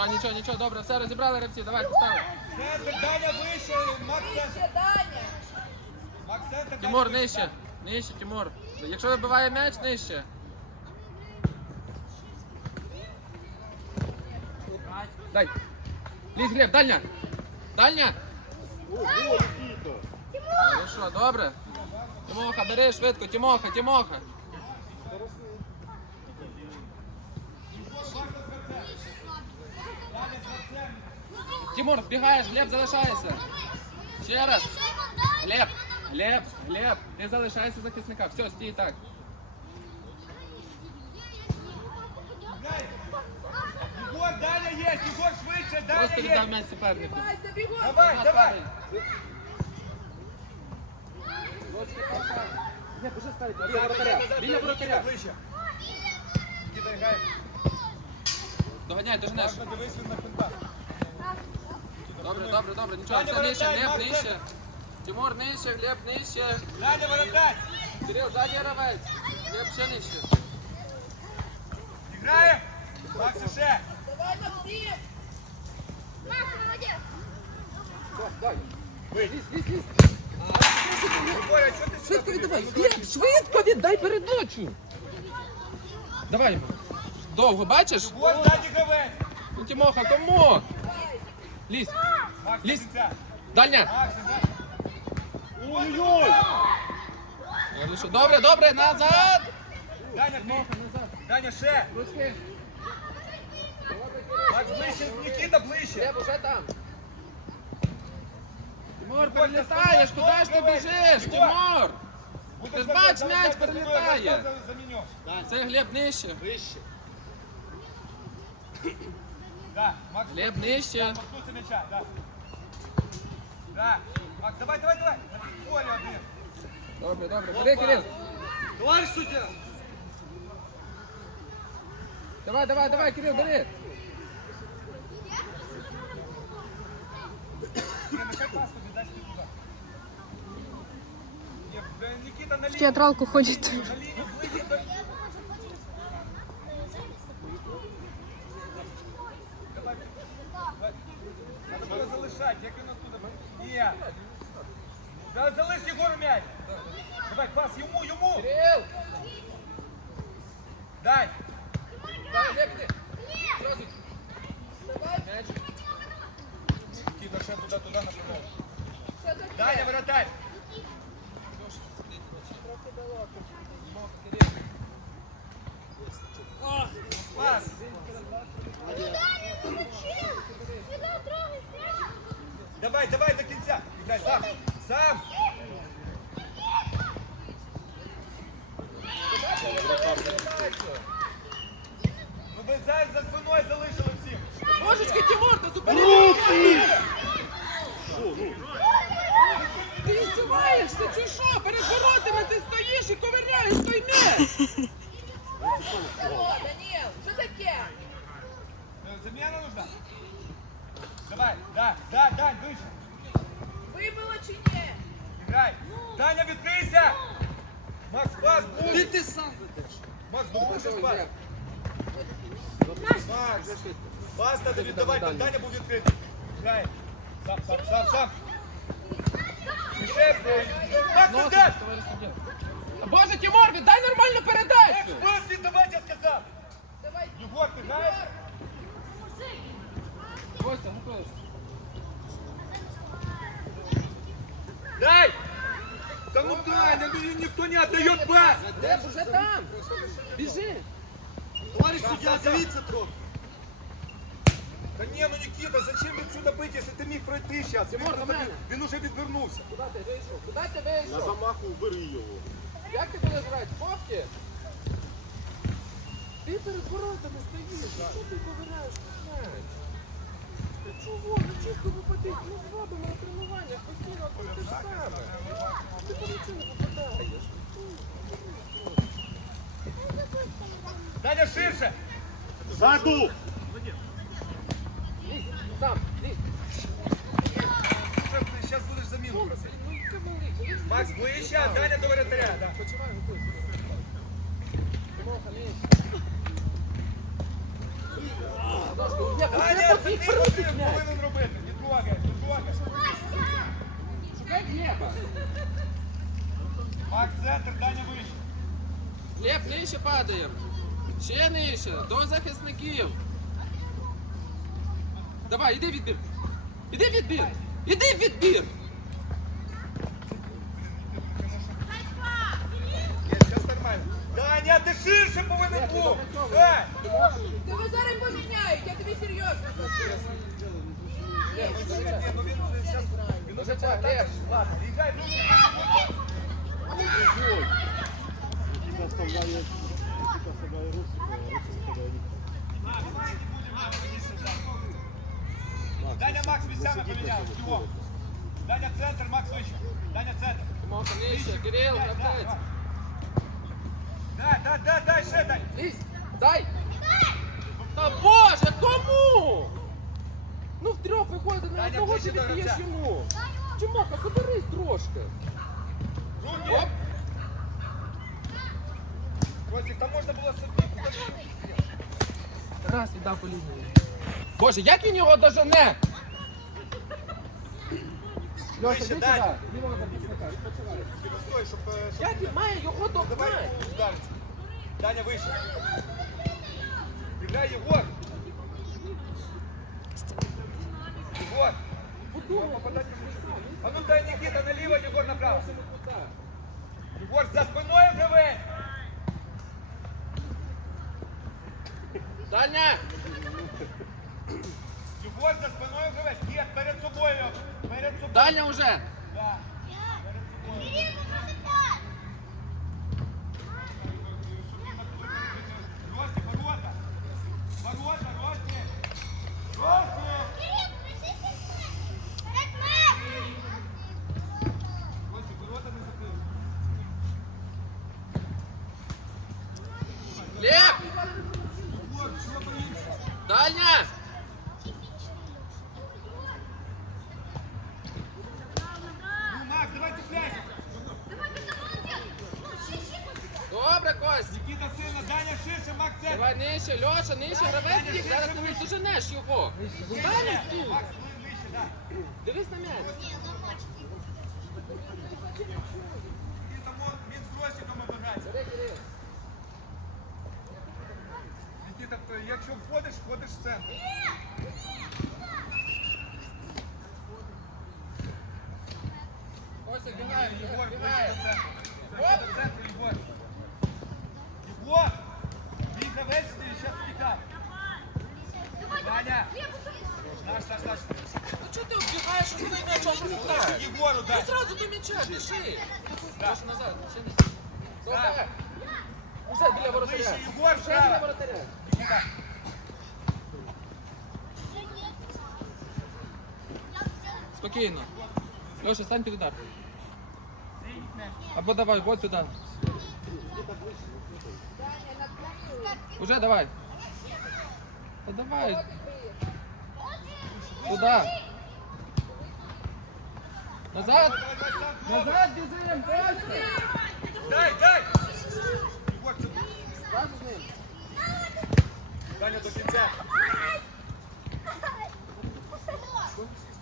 Нічого, нічого, нічого, добре, все, розібрали гравці, давайте ставимо. Центр, Даня вище, Макс центр. Ще Даня. Макс центр, Тимур, нижче. Нижче, Тимур. Якщо вибиває м'яч, нижче. Дай. Лізь, Глеб, дальня. Дальня. Хорошо, добре. Тимоха, бери швидко, Тимоха, Тимоха. Тимур, вбігаєш, Глеб, залишаєшся. Ще раз. Глеб, Глеб, Глеб, ти залишаєшся захисника. Все, стій так. Егор, Даня есть, Егор швидше, Даня Просто віддав есть. м'яч супернику. Давай. Давай, Назад давай. падай. Дочки, папа. Глеб, уже ставить. Біля вратаря. Біля вратаря. ближче. Грає. Доганяй, доженеш. Важно, дивись він на фінтах. Добре, добре, добре, нічого, все нижче, воротай, Глеб, Макс, нижче. Тимур нижче, Глеб нижче. Даня, воротарь. Кирил, задній гравець. Глеб ще нижче. Грає. Макс ще. Давай, Максим. Дай. Вийди. Лізь, лізь, лізь. Чого Швидко віддавай. Глеб, швидко віддай передачу. Давай. Довго, бачиш? Егор, ззаді гравець. Ну, Тимоха, кому? Лізь. Лізь. Дальня. Іди. Ой-ой! Добре, добре, назад. Даня, назад. Даня, ще. Макс, ближче, Никита, ближче. Уже там. Тимур, перелітаєш, куди ж ти біжиш? Тимур! Ти ж бач, м'яч перелітає. Це Глеб нижче. Вище. Да, Макс, Глеб нижче. Да. Да. Макс, давай, давай, давай. Поле один. Добре, добре. Бери, Кирил. Товариш суддя! Давай, давай, давай, Кирил, бери. Не, нехай пас залишати, як він оттуда. Ні. Да, залиш Єгору м'яч. Давай, пас йому, йому. Кирил! Дай. Дай, Глеб, іди. Сразу. М'яч. Никита, ще туди, туди, на футбол. Ще до Даня, воротарь. Пас. Давай, давай до кінця. Дай сам. Сам. Ну ви за, за спиною залишили всім. Божечки, Тимур, та зупини! Ти здіваєшся, чи що? Перед воротами ти стоїш і ковиряєш той м'яч! Даніл, що таке? Е, Заміна нужна? Давай, да, да, Дань, вище. Вибило чи ні? Грай. Даня, відкрийся. Макс, пас, Ти пункт. ти сам ведеш. Макс, допоможеш пас. Макс, пас треба віддавати, там Даня був відкритий. Грай. Сам, сам, сам, сам. І ще, е, Макс, Носик, назад. товариш суддя. Боже, Тимур, віддай нормальну Макс, передачу! пас віддавати, я сказав. Давай. Єгор, ти граєш? Костя, ну? Дай. Да ну дай, ну, ніхто не віддає пас. Глеб, уже там! Біжи! Товариш суддя, дивіться трохи. Та ні, ну Нікіта, зачем відсюди бити, якщо ти міг пройти зараз? Він, Тимур, до мене. він уже відвернувся. Куди ти вийшов? Куди ти На вийшов? замаху бери його. Як ти будеш грати? Вовки? Ти перед воротами стоїш, що ти? Ти чого? Чисто випадить, ну зробимо на тренуваннях, постійно те ж саме. Ти по нічого не попадаєш. Даня, ширше. Лізь, сам, лізь. Зараз будеш заміну просити. Ну. Макс, ближче, а Даня до воротаря. Да. Почувай, готуйся. Тимоха, лізь. Даня! це ти повинен робити. Не трогай. Шукай. Ще нижче, до захисників. Давай, іди відбір. Іди відбір. Іди відбір. Ні, зараз нормально. Даня, ти ширше повинен був. Дай. Та зараз поміняють, я тобі серйозно кажу. Ні, ну він зараз... Він уже так. Ладно, Даня, Макс місцями поміняв. Даня центр, Макс вище. Даня центр. Тимоха, нижче, Кирил, Дай, дай. Дай, дай, дай, ще дай. Лізь, дай. Та боже, кому? Ну втрьох виходить, на Даня, одного ти до віддаєш гравця. йому. Тимоха, соберись трошки. Оп. Костик, там можна було собі. Раз віддав по лінії. Боже, як він його дожене? Льоша, йди дай. сюди. Лівого захисника, щоб... е, щоб- Як він має його Давай догнати? удариться. Даня вище. Играй, Егор. Егор. Попадать не будет. А ну дай Никита налево, Егор направо. Егор, за спиной гравець. Даня! Егор, за спиною гравець. Нет, перед собою. Перед собою. Даня уже! Да. Перед собою. Рости, ворота. Ворота, Рости. Рости. Рости, ворота не закрили. Глеб! Егор, чего боишься? Даня! Ну, Макс, давай цепляйся. Добре, Кость! Никита сильно, Даня ширше, Макс центр. Давай нижче, Льоша, нижче, гравець зараз ти не доженеш його. Вище, да. Дивись на м'яч. Вон, він з. Никита, то якщо входиш, входиш в центр. Костя, бігай, Егор, бігай. м'яча, піши. Льоша, назад, ще не. Так. Добре. Уже біля воротаря. Ближче, Єгор, Ще біля справа. воротаря. Никита. Спокійно. Леша, стань під удар. Або давай, вот сюди. Уже давай. Та давай. Туда. Назад. Назад біжим, Дай, дай! Даня до кінця.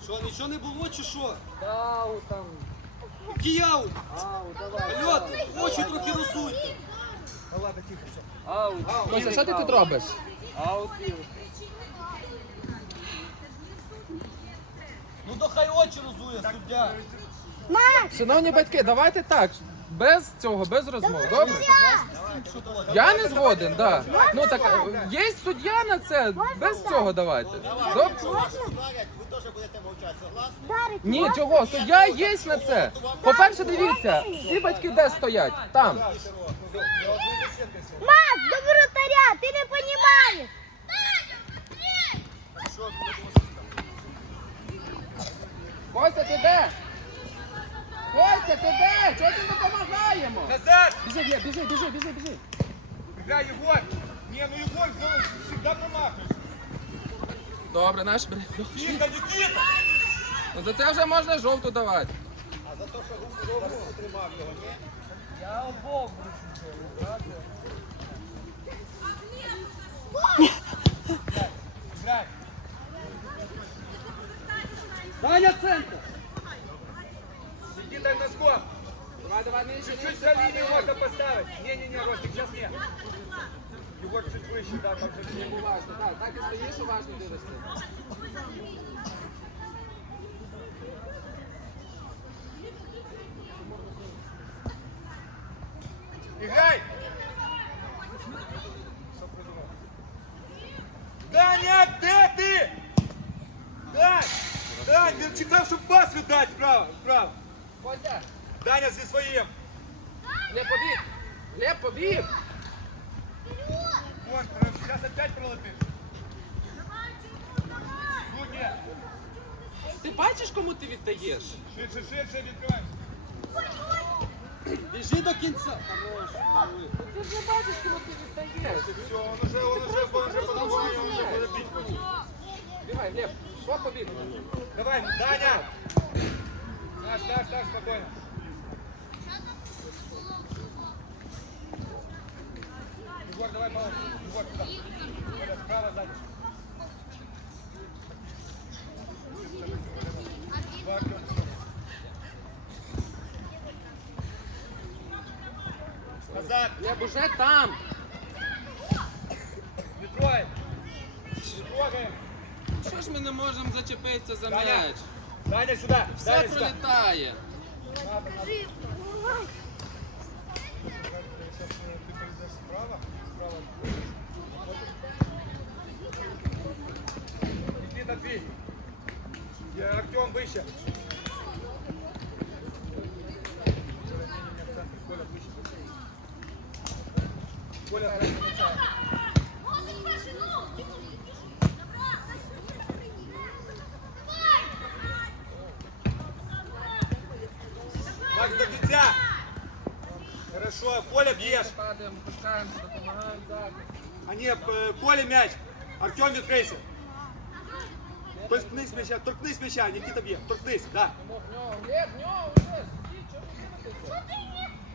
Що, нічого не було чи що? Ау, там. Аут? Ау, давай. Альот, очі трохи. Ну ладно, тихо, все. Ау. Костя, що ти тут робиш? Аут Ну то хай очі розує, суддя. Шановні батьки, давайте так. Без цього, без розмов. Добре? Я не згоден, да. Ну так є суддя на це. Без цього давайте. Добре? Ви теж будете мовчати, согласні? Ні, чого? Суддя є на це. По-перше, дивіться, всі батьки де стоять? Там. Макс, до вратаря, ты не понимаешь. Костя, ти де? Костя, ти де? Чого ти не допомагаємо? Назад! Біжи, Глеб, біжи, біжи, біжи, біжи. Играй, Егор! Не, ну Егор знову всегда промахуєш. Добре, наш бери. Тихо, Никита! Ну за це вже можна жовту давати. Играй! Аня центр! Сиди так на скоп. Давай, давай, меньше. Чуть-чуть за линию можно поставить. Не-не-не, Ростик, сейчас нет. Егор чуть выше, да, так же не важно. Да, так и стоишь, важно делаешь. Играй! Даня, где ты? Дань! Дань, він чекав, щоб пас віддати вправо, вправо. Костя, Даня зі своїм. Глеб побіг. Глеб побіг. Вон, зараз опять пролетиш. Руки. Ти бачиш, кому ти віддаєш? Ширше, ширше відкривай. Біжи до кінця. Ти ж не бачиш, кому ти віддаєш. Все, он уже, он уже, он уже подумає, он уже буде бить. Бігай, Глеб, що побіг? Давай, Даня! Наш, наш, наш, спокойно. Егор, давай малый. Егор, сюда. Коля, справа, сзади. Два, Артем, всё. Назад! Глеб уже там. Що ж ми не можемо зачепитися за Даня! м'яч? Даня, сюда! Все Даня, сюда! пролітає. Никита, ты. Я Артем выше. Коля, выше. Коля, Хорошо, Коля б'єш. Падаємо, пускаємося, допомагаємо так. А ні, е, Коля м'яч. Артем відкрийся. Торкнись м'яча, торкнись м'яча, Нікіта б'є. Торкнись, да. В нього, Глеб, в нього вже. Стій, чого ви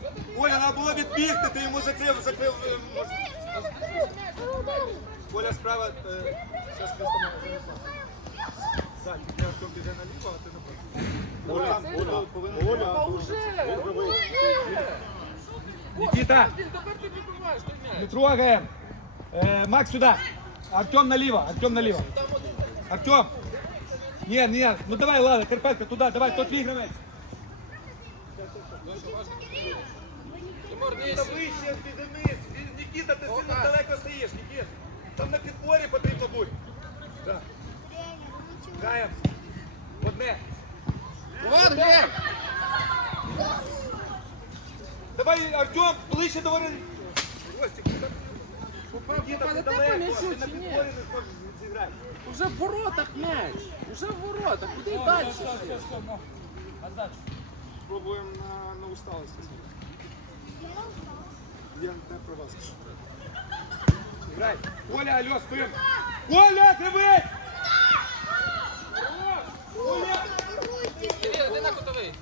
дивитеся? Коля, треба було відбігти, ти йому закрив, закрив. е, мож- Коля справа. Е, зараз просто не Ззаді, я Артем біде наліво, а ти направо. Оля, Оля, Оля, А уже, уже. Нікіта, Той не трогаем. Э, Макс сюда. Артем налево, Артем налево. Артем. Не, не, ну давай, ладно, Карпетка, туда, давай, тот. Тимур, Та вище, піднімись. Нікіта, ти сильно далеко стоїш, Нікіт. Там на підборі потрібно бути. Да. Граєм. Одне. Вот, Глеб. Давай, Артем, ближче до ворот. Ростик, ну так Нікіта, ти Попаде по м'ячу чи ні? Уже в воротах м'яч. Уже в воротах. Куди далі? Пробуємо на, на усталості. Я не про вас. Грай. Коля, алло, спим. Коля, дивись! Кирил, іди на кутовий.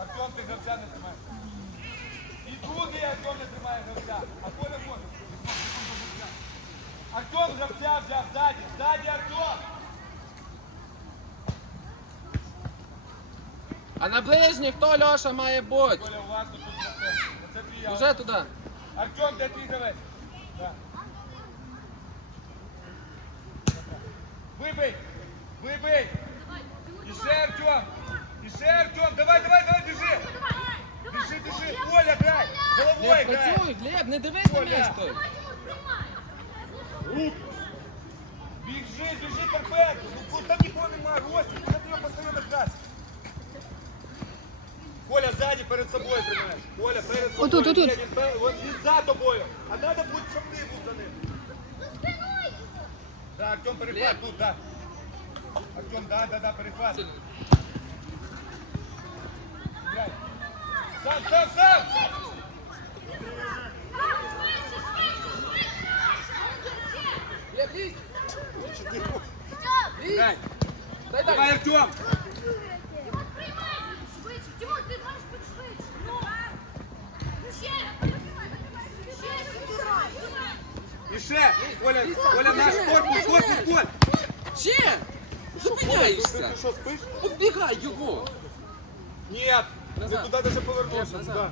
Артем, ти гравця не тримаєш. І другий Артем не тримає гравця. А Коля може. Артем гравця взяв ззаді. Ззаді Артем. А на ближній хто Льоша має бути? Коля, уважно тут гравцем. Оце твій Уже туди. Артем, де твій гравець? Вибий! Вибий! Іще Артем! Іще Артем! Давай, давай, давай, біжи! Біжи, біжи! Коля, грай! Головою Глеб, грай! працюй, Глеб, не дивись на Оля. м'яч той. Біжи, біжи, Карпетку! Ну там нікого немає, Ростик, ти треба постійно красти. Коля ззаді перед собою тримаєш. Коля перед собою. Отут, отут. Він, за тобою. А треба бути, щоб ти був за ним. Да, Артем перехват тут, да. Артем, да, да, да, перехват. Сам, сам, сам! Глеб, Дай, дай. Дай Давай. Артем! Ще! Коля, Коля, наш корпус, корпус, Коль! Ще. зупиняєшся? Ти що, спиш? Оббігай його! Ні, не Назад. туди даже повернувся. Назад. туди.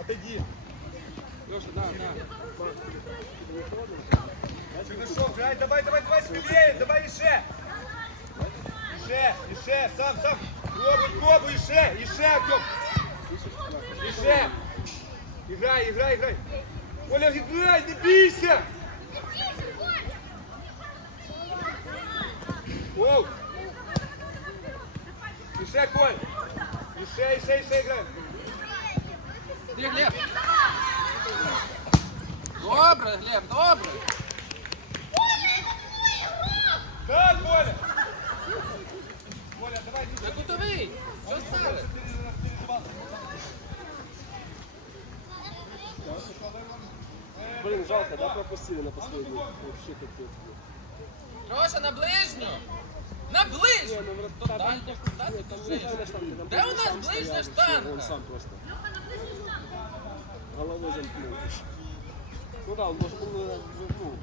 Отойди. Леша, да, да. Чернышов, грай, давай, давай, давай, смелее, давай еще. Еще, еще, сам, сам. Пробуй, пробуй, еще, еще, Артем. Еще. Играй, играй, играй. Оля, играй, не бейся. Оу. Еще, Коль. Еще, еще, еще играй. Ти, Глеб! Добре, Глеб, добре! Да, Коля. Коля, давай, Я кутовий! Що стали? Блин, да, пропустили на последний. Вообще капец. Леша, на ближню! На ближню! Ну, дальня куди ти там Де у нас ближня штанга? Он сам просто. Головой замкнул. Ну да, он может был ну,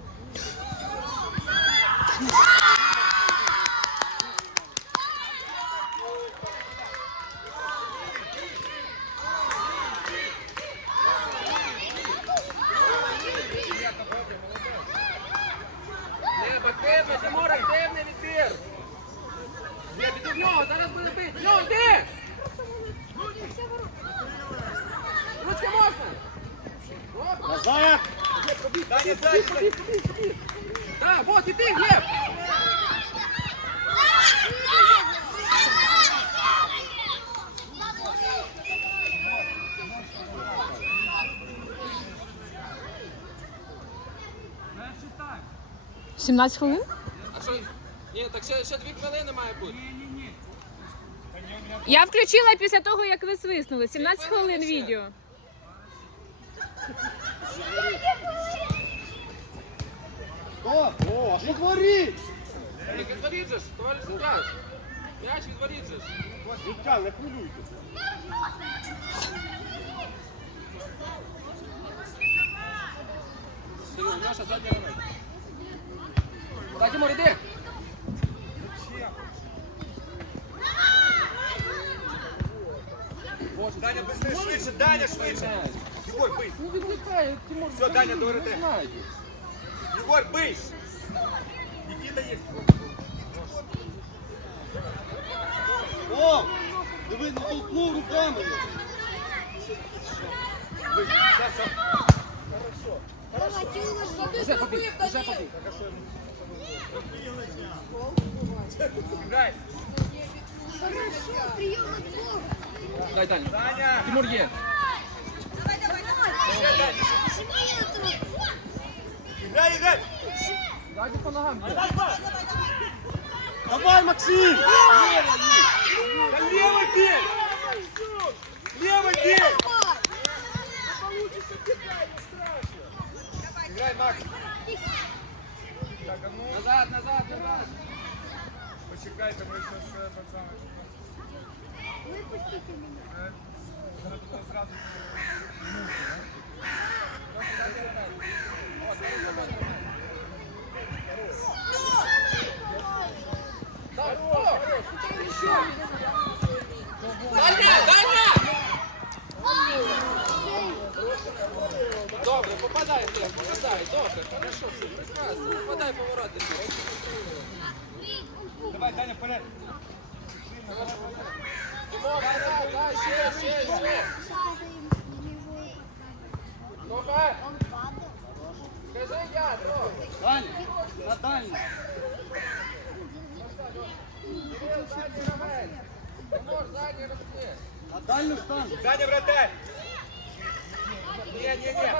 активно, Тимур, активний відбір! Я піду в нього, зараз буде бити! В нього, йди! Ручки можна! Назад! Сзади, сзади. Так, вот, іди, Глеб! – 17 хвилин? А що? Ні, так ще, ще дві хвилини має бути. Я включила після того, як ви свиснули. 17 хвилин відео. О, о, а что творит? Так відворіть же ж, товариш Садраш. М'яч відворіть же ж. Життя, не хвилюйте. Серйоз, Леша, задня грай. Так, Тимур! Даня, быстрее, швидше, Даня, швидше. Егор, бий. Ну відвлекай, Тимур. Все, Даня, знаю. Егор, бий. Никита есть. О! Диви, не толкнув руками. Бий. Сам, сам. Що ти Уже побіг, зробив, уже Данил? побіг. Играй. Дай, Даня. Даня. Тимур є. Играй, играй. Дайте по ногам. є. Давай, давай. Давай, Максим! Левый бей. Левый бей. назад, назад, назад. Почекайте, ми зараз пацани. Випустите мене. Зараз буде зразу. Дальня, дальня! попадай, Глеб, попадай, добре, хорошо, все прекрасно. Попадай повороти. Давай, Даня, вперед. Тимур, назад, дай, ще, ще, ще. Добре. Скажи я, добре. Даня, на дальню. Кирил, задній гравець. Тимур, задній розкні. На дальню штангу. Даня, вратарь. Не, не, не.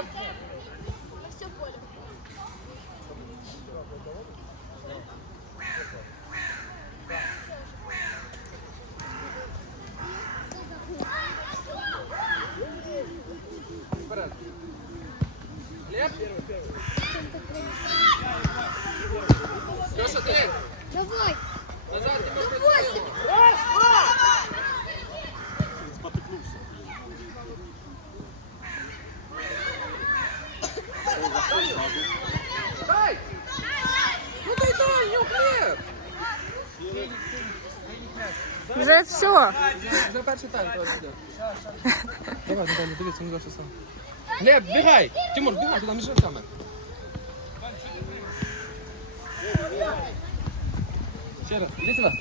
Леша, ты! Давай! Спотыкнулся. Дай! Ну ты дай, не уплев! Вже все. Вже перший тайм. Давай, Наталя, дивіться, не дальше сам. Глеб, бігай! Тимур, бігай, туди між гравцями. Ще раз, іди сюди.